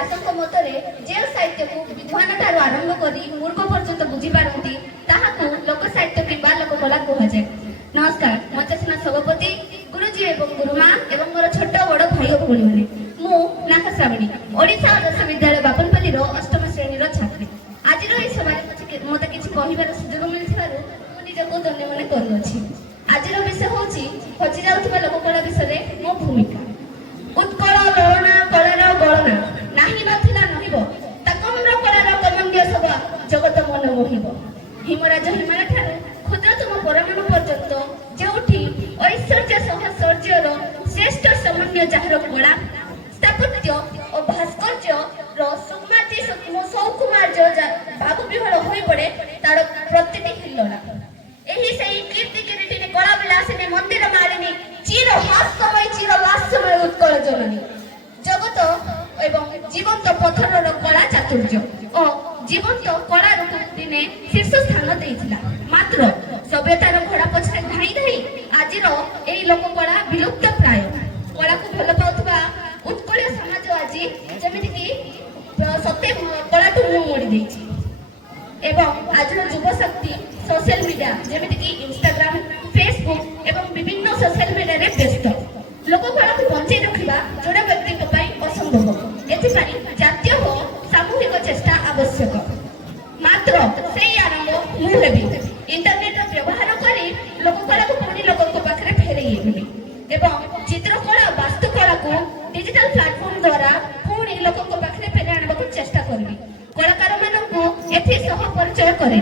ବ୍ୟାସଙ୍କ ମତରେ ଯେଉଁ ସାହିତ୍ୟକୁ ବିଦ୍ୱାନଠାରୁ ଆରମ୍ଭ କରି ମୂର୍ଖ ପର୍ଯ୍ୟନ୍ତ ବୁଝିପାରନ୍ତି ତାହାକୁ ଲୋକ ସାହିତ୍ୟ କିମ୍ବା ଲୋକକଳା କୁହାଯାଏ। ନମସ୍କାର, ମଞ୍ଚସ୍ନା ସଭାପତି, ଗୁରୁଜୀ ଏବଂ ଗୁରୁମା ଏବଂ ମୋର ଛୋଟ ବଡ଼ ଭାଇ ଓ ଭଉଣୀମାନେ, ମୁଁ ନାକଶ୍ରାବଣୀ, ଓଡ଼ିଶା ଆଦର୍ଶ ବିଦ୍ୟାଳୟ ବାପନପଲ୍ଲୀର ଅଷ୍ଟମ ଶ୍ରେଣୀର ଛାତ୍ରୀ। ଆଜିର ଏହି ସଭାରେ ମୋତେ କିଛି କହିବାର ସୁଯୋଗ ମିଳିଥିବାରୁ ମୁଁ ନିଜକୁ ଧନ୍ୟ ମନେ କରୁଅଛି। ଆଜିର ବିଷୟ ହେଉଛି ହଜି ଯାଉଥିବା ଲୋକକଳା ବିଷୟରେ ମୋ ଭୂମିକା। ଉତ୍କଳ ଲଳନା କଳାର ଗଳନା ନାହିଁ ନଥିଲା ନହିବ, ତାକମ୍ର କଳାର କମନୀୟ ସଭା ଜଗତ ମନ ମୋହିବ। ହିମରାଜ ହିମାଳୟ ଠାରୁ କ୍ଷୁଦ୍ରତମ ପରମାଣୁ ପର୍ଯ୍ୟନ୍ତ ଯେଉଁଠି ଐଶ୍ୱର୍ଯ୍ୟ ସହଚର୍ଯ୍ୟର ଶ୍ରେଷ୍ଠ ସମନ୍ୱୟ, ଯାହାର କଳା ସ୍ଥାପତ୍ୟ ଓ ଭାସ୍କର୍ଯ୍ୟର ସୁମାତି ସୌକୁମାର୍ଯ୍ୟ ଭାବ ବିହଳ ହୋଇପଡ଼େ, ତାର ପ୍ରତିଟି ହିଲ୍ଲୋଳ। ଏହି ସେହି କୀର୍ତ୍ତି କିରୀଟିନୀ କଳା ବିଳାସିନୀ ମନ୍ଦିର ମାଳିନୀ ଚିର ହାସ୍ୟମୟ ଚିର ଲାସ୍ୟମୟ ଉତ୍କଳ ଜନନୀ ଜଗତ ଏବଂ ଜୀବନ୍ତ ପଥରର କଳା ଚାତୁର୍ଯ୍ୟ ଓ ଜୀବନ୍ତ କଳାର ଦିନେ ଶୀର୍ଷ ସ୍ଥାନ ଦେଇଥିଲା। ମାତ୍ର ସଭ୍ୟତାର ଘୋଡ଼ା ପଛରେ ଧାଇଁ ଧାଇଁ ଆଜିର ଏହି ଲୋକକଳା ବିଲୁପ୍ତ ପ୍ରାୟ। କଳାକୁ ଭଲ ପାଉଥିବା ଉତ୍କଳୀୟ ସମାଜ ଆଜି ଯେମିତିକି ସତେ କଳାଠୁ ମୁହଁ ମୋଡ଼ି ଦେଇଛି ଏବଂ ଆଜିର ଯୁବଶକ୍ତି ସୋସିଆଲ ମିଡ଼ିଆ ଯେମିତିକି ଇନଷ୍ଟାଗ୍ରାମ, ଫେସବୁକ୍ ଏବଂ ବିଭିନ୍ନ ସୋସିଆଲ ମିଡ଼ିଆରେ ବ୍ୟସ୍ତ। ଲୋକକଳାକୁ ବଞ୍ଚାଇ ରଖିବା ଜଣେ ବ୍ୟକ୍ତିଙ୍କ ପାଇଁ ଅସମ୍ଭବ। ଏଥିପାଇଁ ଜାତୀୟ ଓ ସାମୂହିକ ଚେଷ୍ଟା ଆବଶ୍ୟକ। ମାତ୍ର ସେଇ ଆରମ୍ଭ ମୁଁ ହେବି। ଇଣ୍ଟରନେଟର ବ୍ୟବହାର କରି ଲୋକକଳାକୁ ପୁଣି ଲୋକଙ୍କ ପାଖରେ ଫେରେଇ ଆଣିବି ଏବଂ ଚିତ୍ରକଳା ବାସ୍ତୁକଳାକୁ ଡିଜିଟାଲ ପ୍ଲାଟଫର୍ମ ଦ୍ୱାରା ପୁଣି ଲୋକଙ୍କ ପାଖରେ ଫେରାଇ ଆଣିବାକୁ ଚେଷ୍ଟା କରିବି। କଳାକାରମାନଙ୍କୁ ଏଥିସହ ପରିଚୟ କରେ।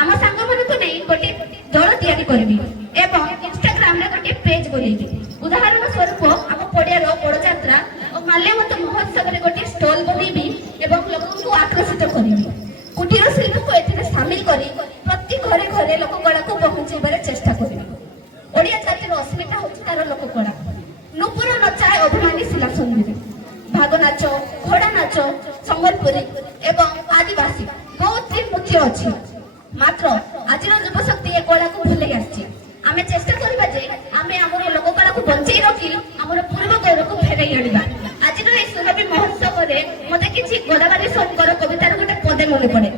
ଆମ ସାଙ୍ଗମାନଙ୍କୁ ନେଇ ଗୋଟିଏ ଦଳ ତିଆରି କରିବି ଏବଂ ଇନଷ୍ଟାଗ୍ରାମରେ ଗୋଟିଏ ପେଜ୍ ବନେଇବି। ଉଦାହରଣ ସ୍ୱରୂପ ଆମ ପଡ଼ିଆର ବଡ଼ଯାତ୍ରା ଓ ମାଲ୍ୟବନ୍ତ ମହୋତ୍ସବରେ ଗୋଟିଏ ଷ୍ଟଲ୍ ବନେଇବି ଏବଂ ଲୋକଙ୍କୁ ଆକର୍ଷିତ କରିବି। କୁଟୀର ଶିଳ୍ପକୁ ଏଥିରେ ସାମିଲ କରି ପ୍ରତି ଘରେ ଘରେ ଲୋକକଳାକୁ ପହଞ୍ଚାଇବାର ଚେଷ୍ଟା କରିବି। ଓଡ଼ିଆ ଜାତିର ଅସ୍ମିତା ହେଉଛି ତାର ଲୋକକଳା। ନୂପୁର ନଚାଏ ଅଭିମାନୀ ଶିଲା ସନ୍ଧିରେ। ଭାଗ ନାଚ, ଘୋଡ଼ା ନାଚ, ସମ୍ବଲପୁରୀ ଏବଂ ଆଦିବାସୀ ବହୁତ ନୃତ୍ୟ ଅଛି। ମାତ୍ର ଆଜିର ଯୁବଶକ୍ତି ଏ କଳାକୁ ଭୁଲେଇ ଆସିଛି। ଆମେ ଚେଷ୍ଟା କରିବା ଯେ ଆମେ ଆମର ଲୋକକଳାକୁ ବଞ୍ଚେଇ ରଖି ଆମର ପୂର୍ବ ଗୌରବକୁ ଫେରାଇ ଆଣିବା। ଆଜିର ଏହି ସୁରଭି ମହୋତ୍ସବରେ ମୋତେ କିଛି ଗୋଦାବରୀ ସ୍ୱାମୀଙ୍କର କବିତାର ଗୋଟେ ପଦେ ମନେ ପଡ଼େ।